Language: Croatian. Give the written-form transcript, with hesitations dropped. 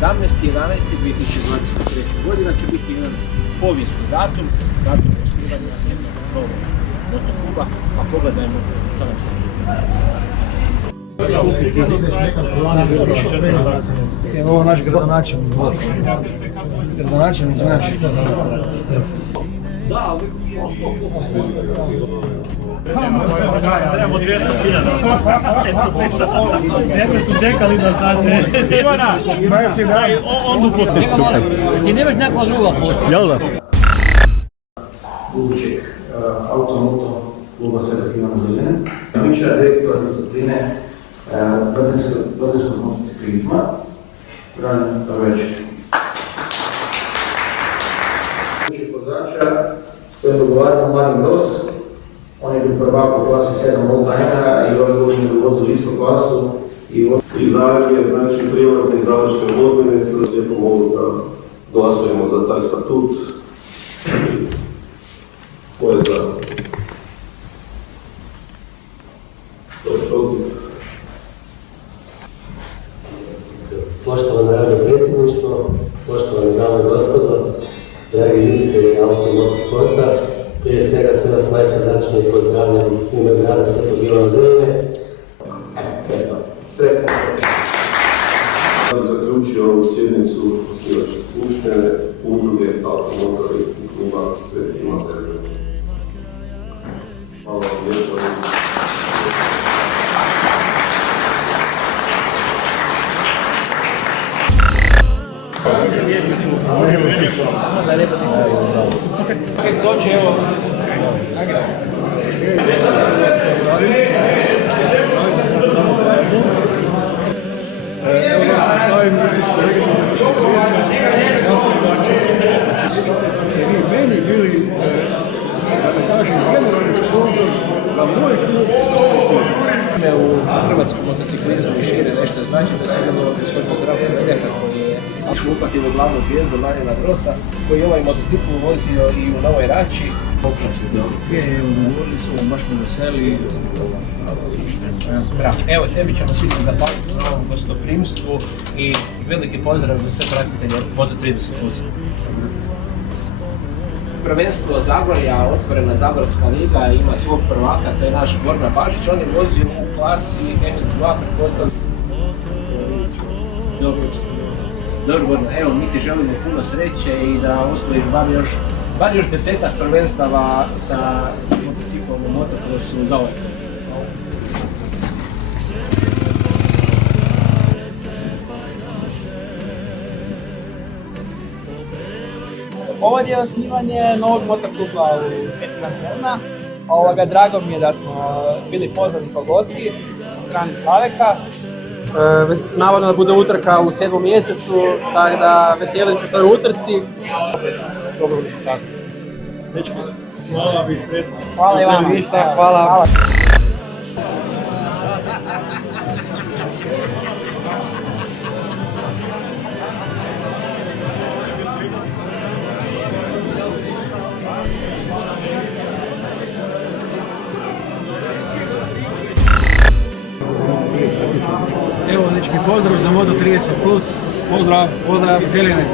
17.11.2023. godina će biti jedan povijesni datum osnivanja jednog novog motokluba, pa pogledajmo što nam se Ovo naš gradonačelnik. Gradonačelnik naš. Trebamo 200.000. Tebe su čekali da sate. Ivana, on duploci. Ti nemaš nekog druga posta. Jel da? Budućeg automoto kluba Svetog Ivana Zeline. Mića, direktora discipline brzinskog motociklizma. Branjan Prvečić. Budućeg vozača s kojim dogovaramo Marin Gros. On je bio prvak u klasi 7 oldtimera i ove godine je vozio istu klasu. I Zagreb je znači privatne i završne godbine, sve lijepo mogu da glasujemo za taj statut. Ko je za? To je protiv. Poštovano radno predsjedništvo, poštovane dame i gospodo, dragi ljubitelji auto i motosporta, prije svega sve vas najsrdačnije pozdravljam u ime grada Svetog Ivana Zeline. Sretno. Zaključio ovu sjednicu osnivačke skupštine udruge automotorskih kluba Sveti Ivan Zeline. Hvala vam lijepo. Meni bili, da kažem, generalni sponzor za moj klub. u hrvatskom motociklizmu i šire nešto znači da se idemo gospodinu Zdravku Veljaka koji je upativo glavnu zvijezdu Marina Grosa, koji je ovaj motocikl vozio i u Novoj Rači. Govorili su, baš me veseli. Evo, tebi ćemo svi se zapaliti na ovom gostoprimstvu i veliki pozdrav za sve pratitelje Moto38. Prvenstvo Zagorja, otvorena Zagorska liga, ima svog prvaka, to je naš Borna Bašić, on je vozio u klasi MX2, pretpostavljam. Dobro, Borna, evo, mi ti želimo puno sreće i da osvojiš bar još 10-ak prvenstava sa motociklom u motocrossu za ovaj. Ovo je osnivanje novog motokluba u Sveti Ivan Zelina. Drago mi je da smo bili pozvani kao gosti od strane Slaveka. Navodno da bude utrka u 7. mjesecu, tako da veselim se toj utrci. Opet dobro rezultat. Hvala bih sretno. Hvala i vama. Ništa, hvala. Evo, dečki, pozdrav za Moto30+, pozdrav iz Zeline.